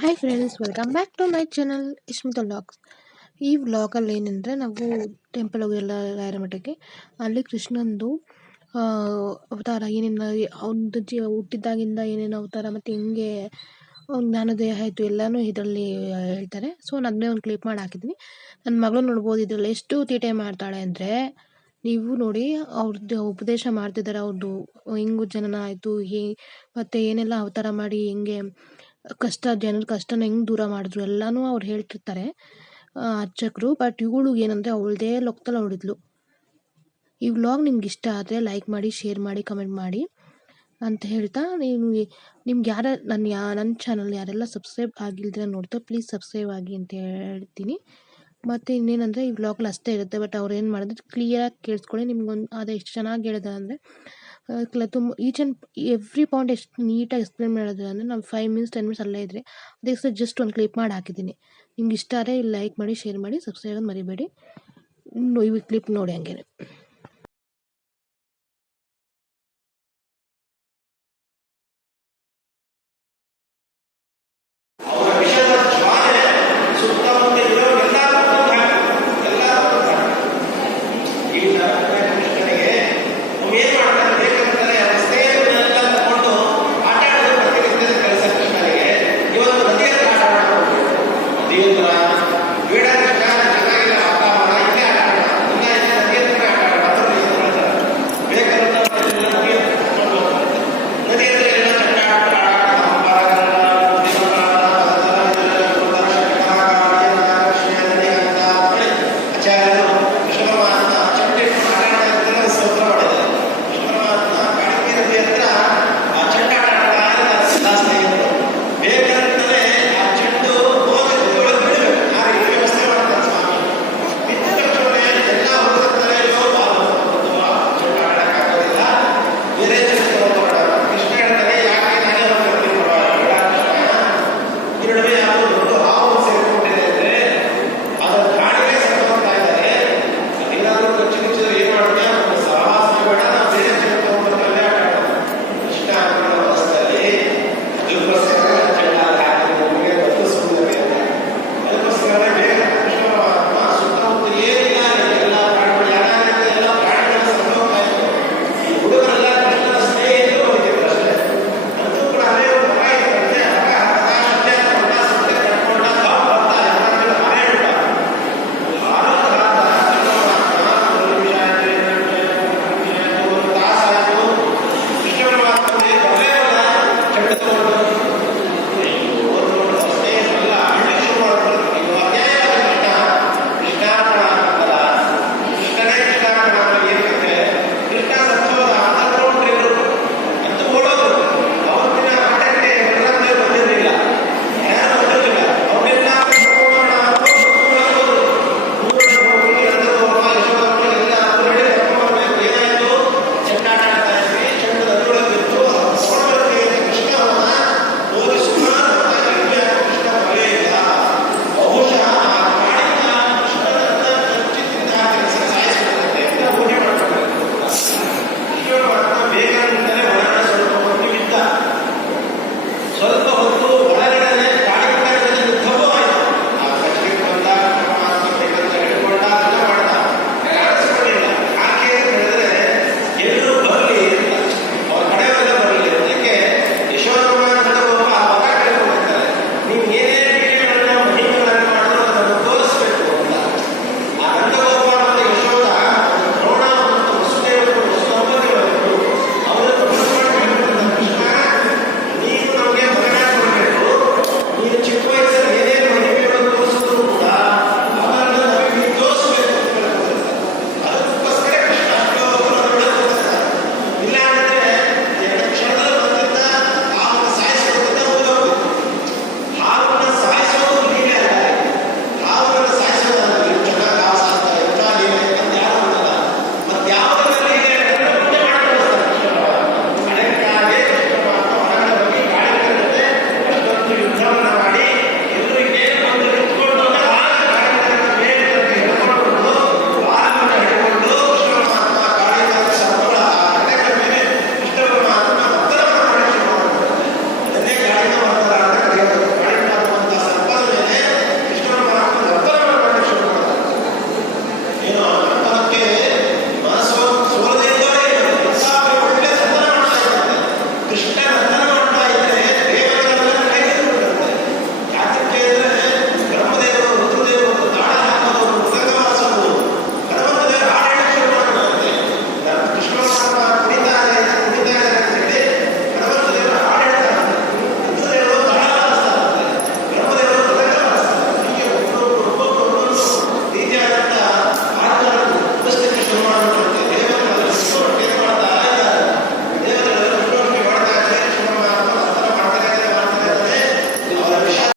Hi friends, welcome back to my channel Ismita vlogs. ಈ ವ್ಲಾಗಲ್ಲಿ ಏನಂದರೆ ನಾವು ಟೆಂಪಲ್ ಹೋಗಿಲ್ಲ ರಾಯರಮಠಕ್ಕೆ. ಅಲ್ಲಿ ಕೃಷ್ಣಂದು ಅವತಾರ ಏನೇನು ಅವನದು ಹುಟ್ಟಿದಾಗಿಂದ ಏನೇನು ಅವತಾರ ಮತ್ತು ಹೆಂಗೆ ಅವ್ನ ಜ್ಞಾನೋದಯ ಆಯಿತು ಎಲ್ಲನೂ ಇದರಲ್ಲಿ ಹೇಳ್ತಾರೆ. ಸೊ ನಾನು ಅದನ್ನೇ ಒಂದು ಕ್ಲಿಪ್ ಮಾಡಿ ಹಾಕಿದ್ದೀನಿ. ನನ್ನ ಮಗಳು ನೋಡ್ಬೋದು ಇದರಲ್ಲಿ ಎಷ್ಟು ತೀಟೆ ಮಾಡ್ತಾಳೆ ಅಂದರೆ, ನೀವು ನೋಡಿ ಅವ್ರದ್ದು ಉಪದೇಶ ಮಾಡ್ತಿದ್ದಾರೆ. ಅವ್ರದ್ದು ಹೆಂಗು ಜನನ ಆಯಿತು ಮತ್ತು ಏನೆಲ್ಲ ಅವತಾರ ಮಾಡಿ ಹೆಂಗೆ ಜನರ ಕಷ್ಟನ ಹೆಂಗೆ ದೂರ ಮಾಡಿದ್ರು ಎಲ್ಲನೂ ಅವ್ರು ಹೇಳ್ತಿರ್ತಾರೆ ಅರ್ಚಕರು. ಬಟ್ ಇವಳು ಏನಂದರೆ ಅವಳದೇ ಲೋಕದಲ್ಲಿ ಅವಳಿದ್ಲು. ಈ ವ್ಲಾಗ್ ನಿಮ್ಗೆ ಇಷ್ಟ ಆದರೆ ಲೈಕ್ ಮಾಡಿ, ಶೇರ್ ಮಾಡಿ, ಕಮೆಂಟ್ ಮಾಡಿ ಅಂತ ಹೇಳ್ತಾ, ನಿಮ್ಗೆ ನನ್ನ ಚಾನಲ್ ಯಾರೆಲ್ಲ ಸಬ್ಸ್ಕ್ರೈಬ್ ಆಗಿಲ್ದಿರ ನೋಡ್ತಾರೆ ಪ್ಲೀಸ್ ಸಬ್ಸ್ಕ್ರೈಬ್ ಆಗಿ ಅಂತ ಹೇಳ್ತೀನಿ. ಮತ್ತು ಇನ್ನೇನಂದರೆ ಈ ವ್ಲಾಗಲ್ಲಿ ಅಷ್ಟೇ ಇರುತ್ತೆ. ಬಟ್ ಅವ್ರು ಏನು ಮಾಡಿದ್ರೆ ಕ್ಲಿಯರಾಗಿ ಕೇಳಿಸ್ಕೊಳ್ಳಿ. ನಿಮ್ಗೊಂದು ಅದು ಎಷ್ಟು ಚೆನ್ನಾಗಿ ಹೇಳಿದೆ ಅಂದರೆ ತುಂಬ ಈಚ್ ಆ್ಯಂಡ್ ಎವ್ರಿ ಪಾಯಿಂಟ್ ಎಷ್ಟು ನೀಟಾಗಿ ಎಕ್ಸ್ಪ್ಲೇನ್ ಮಾಡಿದ್ರೆ ಅಂದರೆ ನಾವು 5 ಮಿನಿಟ್ಸ್ 10 ಮಿನಿಟ್ಸ್ ಅಲ್ಲೇ ಇದ್ದರೆ ಅದಕ್ಕೆ ಜಸ್ಟ್ ಒಂದು ಕ್ಲಿಪ್ ಮಾಡಿ ಹಾಕಿದ್ದೀನಿ. ನಿಮ್ಗೆ ಇಷ್ಟ ಆದರೆ ಲೈಕ್ ಮಾಡಿ, ಶೇರ್ ಮಾಡಿ, ಸಬ್ಸ್ಕ್ರೈಬ್ ಆಗೋದು ಮರಿಬೇಡಿ. ಈ ಕ್ಲಿಪ್ ನೋಡಿ ಹಂಗೆ.